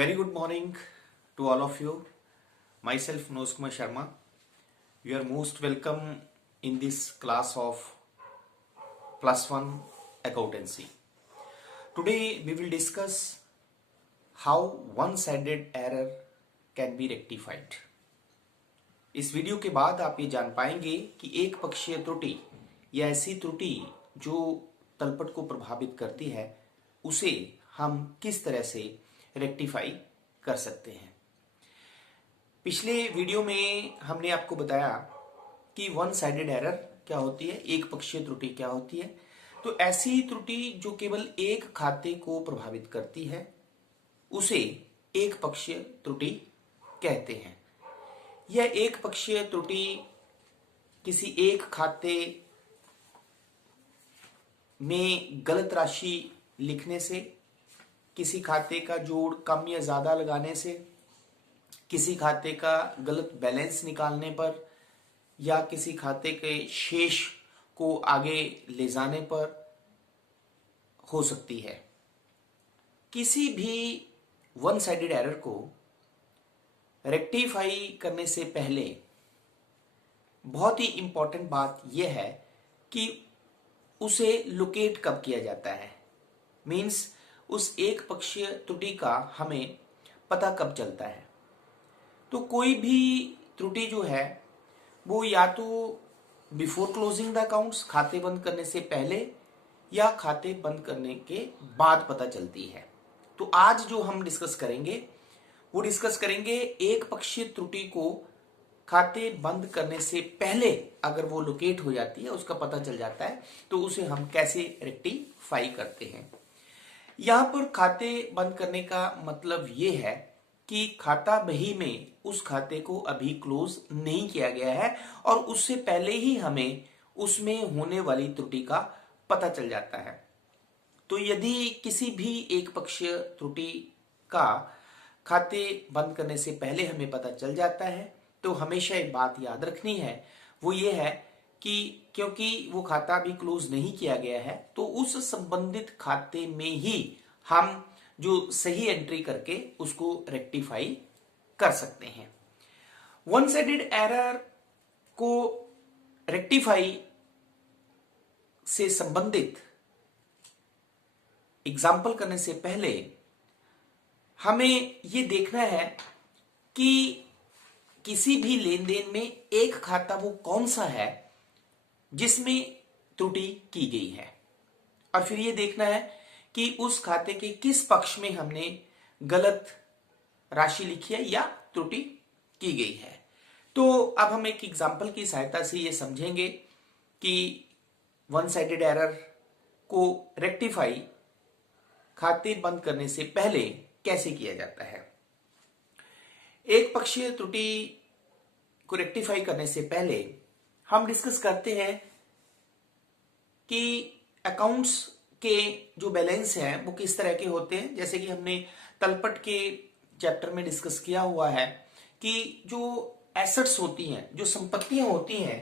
Very good morning to all of you. Myself Manoj Kumar Sharma. You are most welcome in this class of +1 accountancy. Today we will discuss how one-sided error can be rectified. इस video के बाद आप ये जान पाएंगे कि एक पक्षीय त्रुटि या ऐसी त्रुटि जो तलपट को प्रभावित करती है उसे हम किस तरह से रेक्टिफाई कर सकते हैं। पिछले वीडियो में हमने आपको बताया कि वन साइडेड एरर क्या होती है, एक पक्षीय त्रुटि क्या होती है। तो ऐसी त्रुटि जो केवल एक खाते को प्रभावित करती है उसे एक पक्षीय त्रुटि कहते हैं। यह एक पक्षीय त्रुटि किसी एक खाते में गलत राशि लिखने से, किसी खाते का जोड़ कम या ज्यादा लगाने से, किसी खाते का गलत बैलेंस निकालने पर या किसी खाते के शेष को आगे ले जाने पर हो सकती है। किसी भी वन साइडेड एरर को रेक्टिफाई करने से पहले बहुत ही इंपॉर्टेंट बात यह है कि उसे लोकेट कब किया जाता है। मीन्स उस एक पक्षीय त्रुटि का हमें पता कब चलता है। तो कोई भी त्रुटि जो है वो या तो बिफोर क्लोजिंग द अकाउंट्स, खाते बंद करने से पहले, या खाते बंद करने के बाद पता चलती है। तो आज जो हम डिस्कस करेंगे वो डिस्कस करेंगे एक पक्षीय त्रुटि को खाते बंद करने से पहले अगर वो लोकेट हो जाती है, उसका पता चल जाता है, तो उसे हम कैसे रेक्टिफाई करते हैं। यहां पर खाते बंद करने का मतलब ये है कि खाता बही में उस खाते को अभी क्लोज नहीं किया गया है और उससे पहले ही हमें उसमें होने वाली त्रुटि का पता चल जाता है। तो यदि किसी भी एक पक्षीय त्रुटि का खाते बंद करने से पहले हमें पता चल जाता है तो हमेशा एक बात याद रखनी है, वो ये है कि क्योंकि वो खाता भी क्लोज नहीं किया गया है तो उस संबंधित खाते में ही हम जो सही एंट्री करके उसको रेक्टिफाई कर सकते हैं। वन साइडेड एरर को रेक्टिफाई से संबंधित एग्जाम्पल करने से पहले हमें ये देखना है कि किसी भी लेन देन में एक खाता वो कौन सा है जिसमें त्रुटि की गई है, और फिर ये देखना है कि उस खाते के किस पक्ष में हमने गलत राशि लिखी है या त्रुटि की गई है। तो अब हम एक एग्जाम्पल की सहायता से ये समझेंगे कि वन साइडेड एरर को रेक्टिफाई खाते बंद करने से पहले कैसे किया जाता है। एक पक्षीय त्रुटि को रेक्टिफाई करने से पहले हम डिस्कस करते हैं कि अकाउंट्स के जो बैलेंस हैं वो किस तरह के होते हैं। जैसे कि हमने तलपट के चैप्टर में डिस्कस किया हुआ है कि जो एसेट्स होती हैं, जो संपत्तियां होती हैं,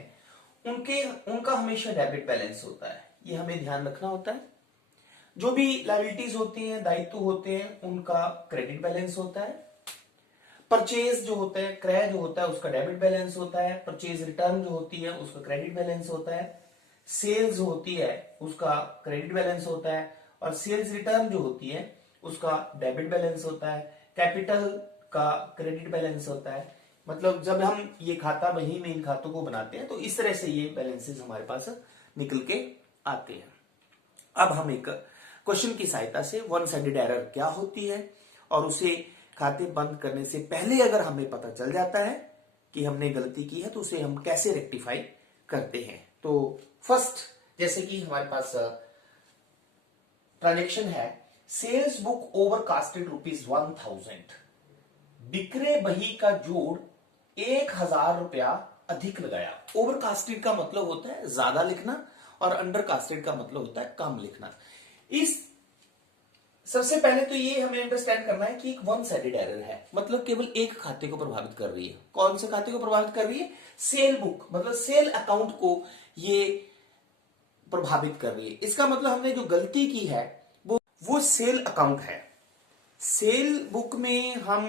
उनका हमेशा डेबिट बैलेंस होता है। ये हमें ध्यान रखना होता है। जो भी लायबिलिटीज होती हैं, दायित्व होते हैं, उनका क्रेडिट बैलेंस होता है। परचेज जो होता है, क्रय जो होता है, उसका डेबिट बैलेंस होता है। परचेज रिटर्न जो होती है उसका क्रेडिट बैलेंस होता है। सेल्स जो होती है उसका क्रेडिट बैलेंस होता है और सेल्स रिटर्न जो होती है उसका डेबिट बैलेंस होता है। कैपिटल का क्रेडिट बैलेंस होता है। मतलब जब हम ये खाता बही में इन खातों को बनाते हैं तो इस तरह से ये बैलेंसेस हमारे पास निकल के आते हैं। अब हम एक क्वेश्चन की सहायता से वन साइडेड एरर क्या होती है और उसे खाते बंद करने से पहले अगर हमें पता चल जाता है कि हमने गलती की है तो उसे हम कैसे रेक्टिफाई करते हैं। तो फर्स्ट, जैसे कि हमारे पास ट्रांजेक्शन है, सेल्स बुक ओवर कास्टेड ₹1000, बिक्रे बही का जोड़ 1000 रुपया अधिक लगाया। ओवर कास्टेड का मतलब होता है ज्यादा लिखना और अंडर कास्टेड का मतलब होता है कम लिखना। इस सबसे पहले तो ये हमें अंडरस्टैंड करना है कि एक वन साइडेड एरर है, मतलब केवल एक खाते को प्रभावित कर रही है। कौन से खाते को प्रभावित कर रही है? सेल बुक, मतलब सेल अकाउंट को ये प्रभावित कर रही है। इसका मतलब हमने जो गलती की है वो सेल अकाउंट है। सेल बुक में हम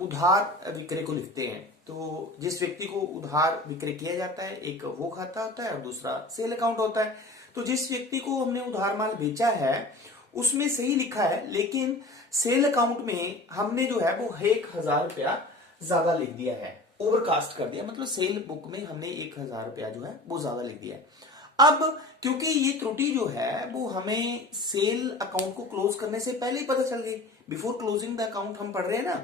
उधार विक्रय को लिखते हैं। तो जिस व्यक्ति को उधार विक्रय किया जाता है, एक वो खाता होता है और दूसरा सेल अकाउंट होता है। तो जिस व्यक्ति को हमने उधार माल बेचा है उसमें सही लिखा है, लेकिन सेल अकाउंट में हमने जो है वो 1,000 रुपया ज्यादा लिख दिया है, ओवरकास्ट कर दिया। मतलब सेल बुक में हमने 1,000 रुपया जो है वो ज्यादा लिख दिया है। अब क्योंकि ये त्रुटि जो है वो हमें सेल अकाउंट को क्लोज करने से पहले ही पता चल गई, बिफोर क्लोजिंग द अकाउंट हम पढ़ रहे हैं ना,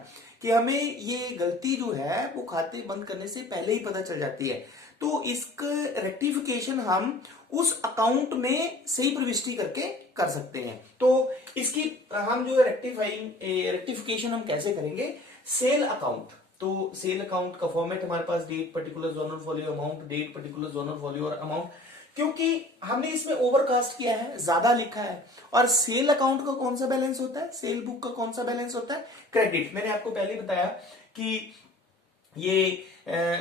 कि हमें ये गलती जो है वो खाते बंद करने से पहले ही पता चल जाती है। तो इसका रेक्टिफिकेशन हम उस अकाउंट में सही प्रविष्टि करके कर सकते हैं। तो इसकी हम जो रेक्टिफिकेशन हम कैसे करेंगे, सेल अकाउंट। तो सेल अकाउंट का फॉर्मेट हमारे पास date particular journal folio amount, date particular journal folio और अमाउंट। क्योंकि हमने इसमें ओवरकास्ट किया है, ज्यादा लिखा है, और सेल अकाउंट का कौन सा बैलेंस होता है, सेल बुक का कौन सा बैलेंस होता है, क्रेडिट। मैंने आपको पहले बताया कि ये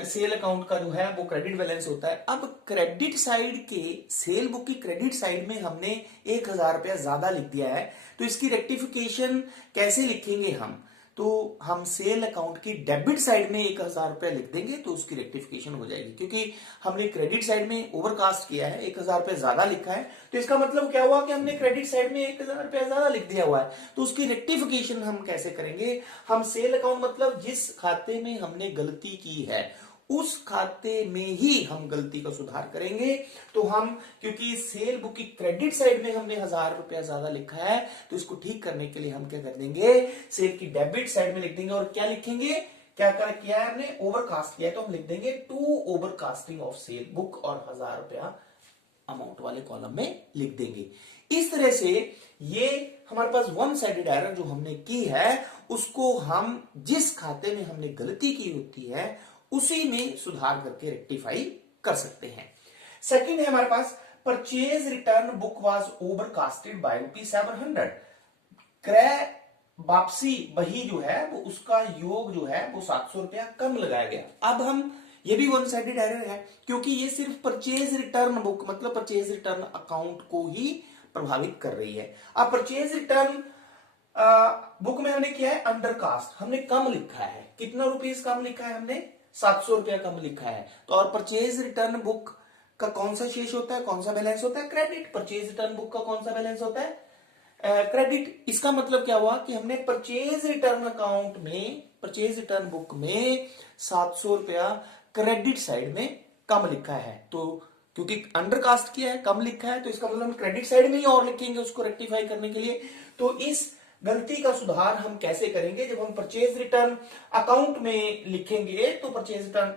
सेल अकाउंट का जो है वो क्रेडिट बैलेंस होता है। अब क्रेडिट साइड के, सेल बुक की क्रेडिट साइड में हमने 1,000 रुपया ज्यादा लिख दिया है। तो इसकी रेक्टिफिकेशन कैसे लिखेंगे हम, तो हम सेल अकाउंट की डेबिट साइड में 1,000 रुपया लिख देंगे तो उसकी रेक्टिफिकेशन हो जाएगी। क्योंकि हमने क्रेडिट साइड में ओवरकास्ट किया है, 1,000 रुपया ज्यादा लिखा है, तो इसका मतलब क्या हुआ कि हमने क्रेडिट साइड में 1,000 रुपया ज्यादा लिख दिया हुआ है। तो उसकी रेक्टिफिकेशन हम कैसे करेंगे, हम सेल अकाउंट मतलब जिस खाते में हमने गलती की है उस खाते में ही हम गलती का सुधार करेंगे। तो हम, क्योंकि सेल बुक की क्रेडिट साइड में हमने 1,000 रुपया ज्यादा लिखा है, तो इसको ठीक करने के लिए हम क्या कर देंगे, सेल की डेबिट साइड में लिख देंगे। और क्या लिखेंगे, क्या किया है हमने, ओवरकास्ट किया है, तो हम लिख देंगे to overcasting of sale book, और 1,000 रुपया अमाउंट वाले कॉलम में लिख देंगे। इस तरह से ये हमारे पास वन साइडेड एरर जो हमने की है उसको हम जिस खाते में हमने गलती की होती है उसी में सुधार करके रेक्टिफाई कर सकते हैं। सेकंड है हमारे पास, purchase return book was overcasted by ₹700। क्रय वापसी बही जो है वो उसका योग जो है वो 700 रुपया कम लगाया गया। अब हम, ये भी वन साइडेड एरर है क्योंकि ये सिर्फ परचेज रिटर्न बुक मतलब परचेज रिटर्न अकाउंट को ही प्रभावित कर रही है। अब परचेज रिटर्न बुक में हमने किया है अंडरकास्ट, हमने कम लिखा है। कितना रुपीस कम लिखा है हमने, 700 रुपया कम लिखा है। तो और परचेज रिटर्न बुक का कौन सा शेष होता है, कौन सा बैलेंस होता है, क्रेडिट। परचेज रिटर्न बुक का कौन सा बैलेंस होता है, क्रेडिट। इसका मतलब क्या हुआ कि हमने परचेज रिटर्न अकाउंट में, परचेज रिटर्न बुक में 700 रुपया क्रेडिट साइड में कम लिखा है। तो क्योंकि अंडरकास्ट किया है, कम लिखा है, तो इसका मतलब हम क्रेडिट साइड में ही और लिखेंगे उसको रेक्टिफाई करने के लिए। तो इस गलती का सुधार हम कैसे करेंगे, जब हम परचेज रिटर्न अकाउंट में लिखेंगे तो परचेज रिटर्न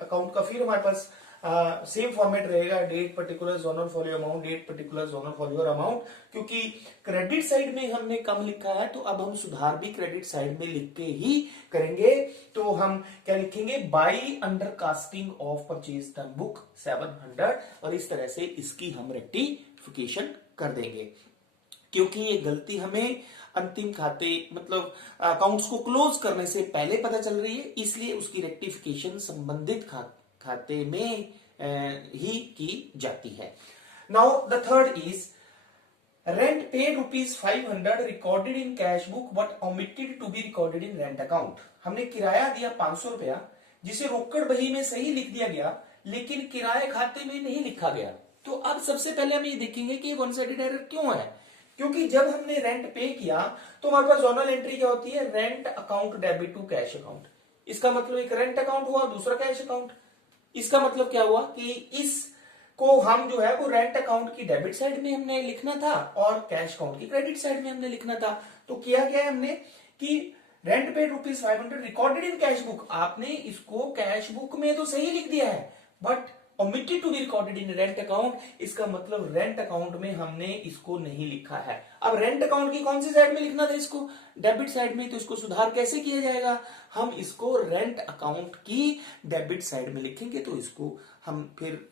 अकाउंट का फिर हमारे पास सेम फॉर्मेट रहेगा, date particular journal folio amount, date particular journal folio amount. क्योंकि क्रेडिट साइड में हमने कम लिखा है तो अब हम सुधार भी क्रेडिट साइड में लिख के ही करेंगे। तो हम क्या लिखेंगे, by undercasting of purchase return book 700, और इस तरह से इसकी हम रेक्टिफिकेशन कर देंगे। क्योंकि ये गलती हमें अंतिम खाते मतलब अकाउंट्स को क्लोज करने से पहले पता चल रही है, इसलिए उसकी रेक्टिफिकेशन संबंधित खाते में ही की जाती है। Now the third is rent paid ₹500 recorded in cash book but omitted to be recorded in rent account. हमने किराया दिया 500 रुपया जिसे रोकड़ बही में सही लिख दिया गया लेकिन किराए खाते में नहीं लिखा गया। तो अब सबसे पहले हम ये देखेंगे कि वन साइडेड एरर क्यों है। क्योंकि जब हमने रेंट पे किया तो हमारे पास जोनल एंट्री क्या होती है, rent account debit to cash account. इसका मतलब एक रेंट अकाउंट हुआ, दूसरा कैश अकाउंट। इसका मतलब क्या हुआ कि इसको हम जो है वो रेंट अकाउंट की डेबिट साइड में हमने लिखना था और कैश अकाउंट की क्रेडिट साइड में हमने लिखना था। तो किया क्या है हमने कि rent paid ₹500 recorded in cash book, आपने इसको कैश बुक में तो सही लिख दिया है but omitted to be recorded in rent account. इसका मतलब रेंट अकाउंट में हमने इसको नहीं लिखा है। अब रेंट अकाउंट की कौन सी साइड में लिखना था, इसको डेबिट साइड में। तो इसको सुधार कैसे किया जाएगा, हम इसको रेंट अकाउंट की डेबिट साइड में लिखेंगे तो इसको हम फिर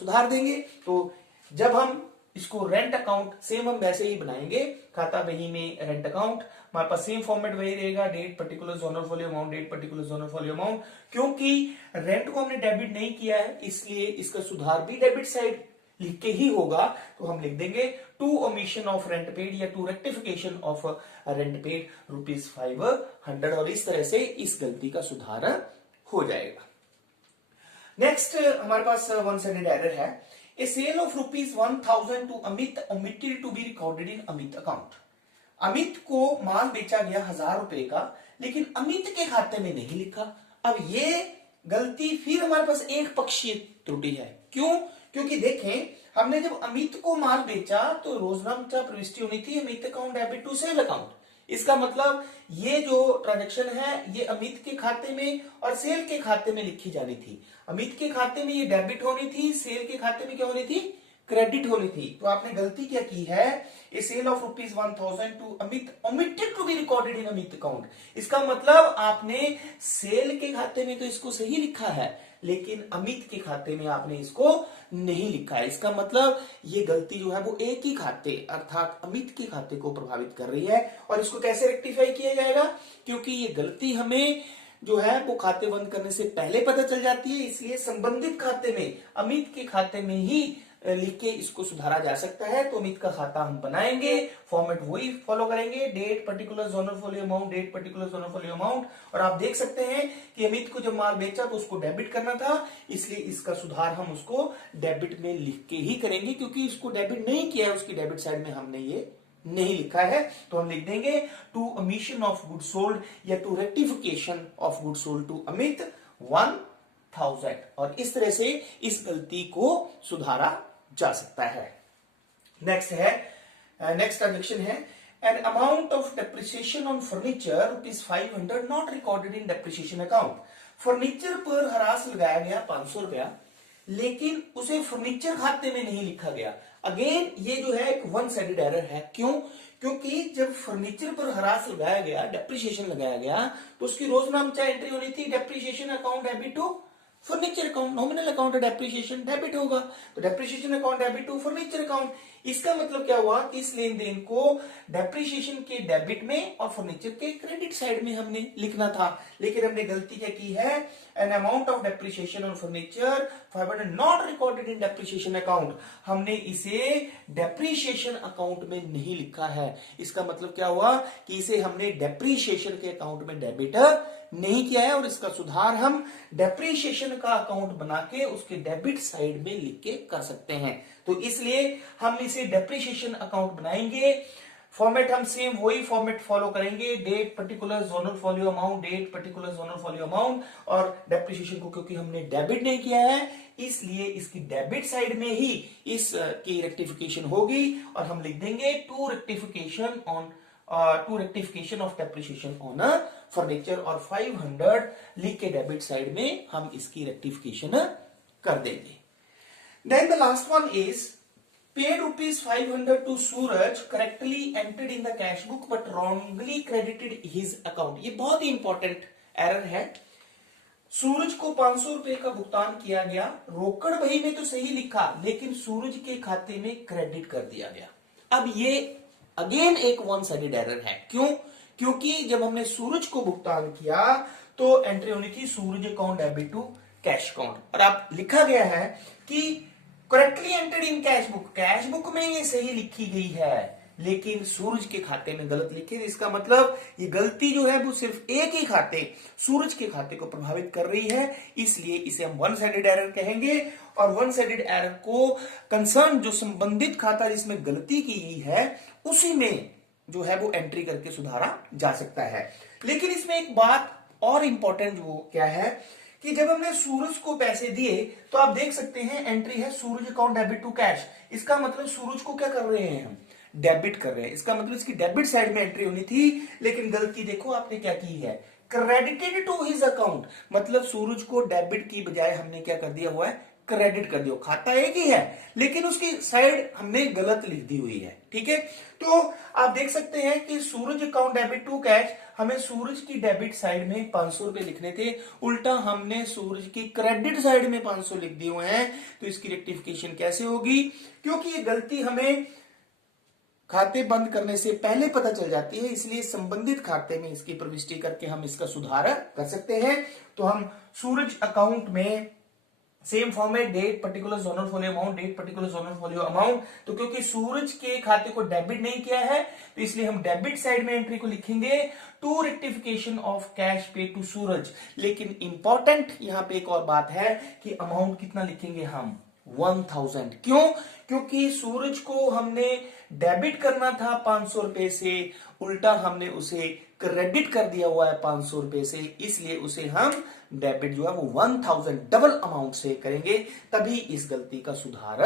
सुधार देंगे। तो जब हम इसको रेंट अकाउंट सेम हम वैसे ही बनाएंगे, खाता बही में रेंट अकाउंट, हमारे पास सेम फॉर्मेट वही रहेगा, date particular journal folio amount, date particular journal folio amount. क्योंकि रेंट को हमने डेबिट नहीं किया है इसलिए इसका सुधार भी डेबिट साइड लिख के ही होगा, तो हम लिख देंगे to omission of rent paid या to rectification of rent paid ₹500, और इस तरह से इस गलती का सुधार हो जाएगा। नेक्स्ट हमारे पास वन साइडेड एरर है। A sale of ₹1,000 to Amit omitted to be recorded in Amit account. Amit को माल बेचा गया 1,000 रुपए का, लेकिन अमित के खाते में नहीं लिखा। अब ये गलती फिर हमारे पास एक पक्षीय त्रुटि है। क्यों? क्योंकि देखें, हमने जब अमित को माल बेचा तो रोजनामा प्रविष्टि होनी थी Amit account debit to sale account. इसका मतलब ये जो ट्रांजैक्शन है ये अमित के खाते में और सेल के खाते में लिखी जानी थी। अमित के खाते में ये डेबिट होनी थी, सेल के खाते में क्या होनी थी? क्रेडिट होनी थी। तो आपने गलती क्या की है? A sale of ₹1,000 to Amit omitted to be recorded in Amit account. इसका मतलब आपने सेल के खाते में तो इसको सही लिखा है, लेकिन अमित के खाते में आपने इसको नहीं लिखा है। इसका मतलब ये गलती जो है वो एक ही खाते अर्थात अमित के खाते को प्रभावित कर रही है। और इसको कैसे रेक्टिफाई किया जाएगा? क्योंकि ये गलती हमें जो है वो खाते बंद करने से पहले पता चल जाती है, इसलिए संबंधित खाते में अमित के खाते में ही लिख के इसको सुधारा जा सकता है। तो अमित का खाता हम बनाएंगे, फॉर्मेट वही फॉलो करेंगे, date particular journal folio amount, date particular journal folio amount. और आप देख सकते हैं कि अमित को जब माल बेचा तो उसको डेबिट करना था, इसलिए इसका सुधार हम उसको डेबिट में लिख के ही करेंगे, क्योंकि इसको डेबिट नहीं किया है, उसकी डेबिट साइड में हमने ये नहीं लिखा है। तो हम लिख देंगे to omission of good sold या to rectification of good sold to Amit 1,000, और इस तरह से इस गलती को सुधारा जा सकता है। नेक्स्ट ट्रांजेक्शन है an amount of depreciation on furniture ₹500 not recorded in depreciation account. Furniture पर हरास लगाया गया 500 रुपया, लेकिन उसे फर्नीचर खाते में नहीं लिखा गया। अगेन ये जो है एक वन साइडेड एरर है। क्यों? क्योंकि जब फर्नीचर पर हरास लगाया गया, डेप्रिसिएशन लगाया गया, तो उसकी रोजनामा एंट्री होनी थी depreciation account debit to furniture account. Nominal account depreciation debit होगा, तो depreciation account debit to furniture account. इसका मतलब क्या हुआ कि इस लेन देन को डेप्रिसिएशन के डेबिट में और फर्नीचर के क्रेडिट साइड में हमने लिखना था, लेकिन हमने गलती क्या की है? An amount of depreciation on furniture 500 not recorded in depreciation account. हमने इसे डेप्रिसिएशन अकाउंट में नहीं लिखा है। इसका मतलब क्या हुआ कि इसे हमने डेप्रिसिएशन के अकाउंट में डेबिट नहीं किया है, और इसका सुधार हम डेप्रिसिएशन का अकाउंट बना के उसके डेबिट साइड में लिख के कर सकते हैं। तो इसलिए हम इसे डेप्रिसिएशन अकाउंट बनाएंगे। फॉर्मेट हम सेम वही फॉर्मेट फॉलो करेंगे, date particular journal folio amount, date particular journal folio amount, और डेप्रिसिएशन को क्योंकि हमने डेबिट नहीं किया है इसलिए इसकी डेबिट साइड में ही इस की रेक्टिफिकेशन होगी, और हम लिख देंगे to rectification of depreciation on furniture, और 500 लिख के डेबिट साइड में हम इसकी रेक्टिफिकेशन कर देंगे। Then the last one is paid ₹500 to Suraj correctly entered in the cash book but wrongly credited his account। ये बहुत ही इंपॉर्टेंट एरर है। सूरज को 500 रुपए का भुगतान किया गया, रोकड़ बही में तो सही लिखा, लेकिन सूरज के खाते में क्रेडिट कर दिया गया। अब ये अगेन एक वन साइडेड एरर है। क्यों? क्योंकि जब हमने सूरज को भुगतान किया तो एंट्री होनी थी Suraj account debit to cash account, और आप लिखा गया है कि correctly entered in cash book में ये सही लिखी गई है, लेकिन सूरज के खाते में गलत लिखी है। इसका मतलब ये गलती जो है वो सिर्फ एक ही खाते सूरज के खाते को प्रभावित कर रही है, इसलिए इसे हम वन साइडेड एरर कहेंगे। और वन साइडेड एरर को कंसर्न जो संबंधित खाता जिसमें गलती की गई है उसी में जो है वो एंट्री करके सुधारा जा सकता है। लेकिन इसमें एक बात और इंपॉर्टेंट वो क्या है कि जब हमने सूरज को पैसे दिए तो आप देख सकते हैं एंट्री है सूरज अकाउंट डेबिट टू कैश। इसका मतलब सूरज को क्या कर रहे हैं हम? डेबिट कर रहे हैं। इसका मतलब इसकी डेबिट साइड में एंट्री होनी थी, लेकिन गलती देखो आपने क्या की है, क्रेडिटेड टू हिज अकाउंट। मतलब सूरज को डेबिट की बजाय हमने क्या कर दिया हुआ है? क्रेडिट कर दिया। खाता एक ही है लेकिन उसकी साइड हमने गलत लिख दी हुई है। ठीक है, तो आप देख सकते हैं कि सूरज अकाउंट डेबिट टू कैश, हमें सूरज की डेबिट साइड में 500 रुपए लिखने थे, उल्टा हमने सूरज की क्रेडिट साइड में 500 लिख दिए हुए हैं। तो इसकी रेक्टिफिकेशन कैसे होगी? क्योंकि ये गलती हमें खाते बंद करने से पहले पता चल जाती है, इसलिए संबंधित खाते में इसकी प्रविष्टि करके हम इसका सुधार कर सकते हैं। तो हम सूरज अकाउंट में सेम फॉर्म है date particular journal folio amount, date particular journal folio amount. तो क्योंकि सूरज के खाते को डेबिट नहीं किया है तो इसलिए हम डेबिट साइड में एंट्री को लिखेंगे टू रेक्टिफिकेशन ऑफ कैश पे टू सूरज। लेकिन इंपॉर्टेंट यहां पे एक और बात है कि अमाउंट कितना लिखेंगे हम 1000। क्यों? क्योंकि सूरज को हमने डेबिट करना था 500 रुपए से, उल्टा हमने उसे क्रेडिट कर दिया हुआ है 500 रुपए से, इसलिए उसे हम डेबिट जो है वो 1000 डबल अमाउंट से करेंगे, तभी इस गलती का सुधार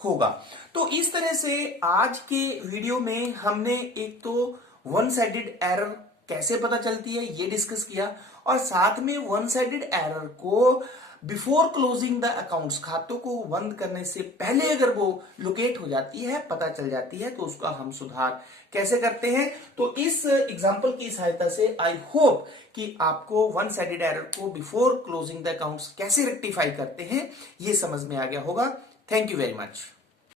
होगा। तो इस तरह से आज के वीडियो में हमने एक तो वन साइडेड एरर कैसे पता चलती है ये डिस्कस किया, और साथ में वन साइडेड एरर को बिफोर क्लोजिंग द अकाउंट्स, खातों को बंद करने से पहले अगर वो लोकेट हो जाती है, पता चल जाती है, तो उसका हम सुधार कैसे करते हैं। तो इस एग्जांपल की सहायता से आई होप कि आपको वन साइडेड एरर को बिफोर क्लोजिंग द अकाउंट्स कैसे रेक्टिफाई करते हैं ये समझ में आ गया होगा। Thank you very much.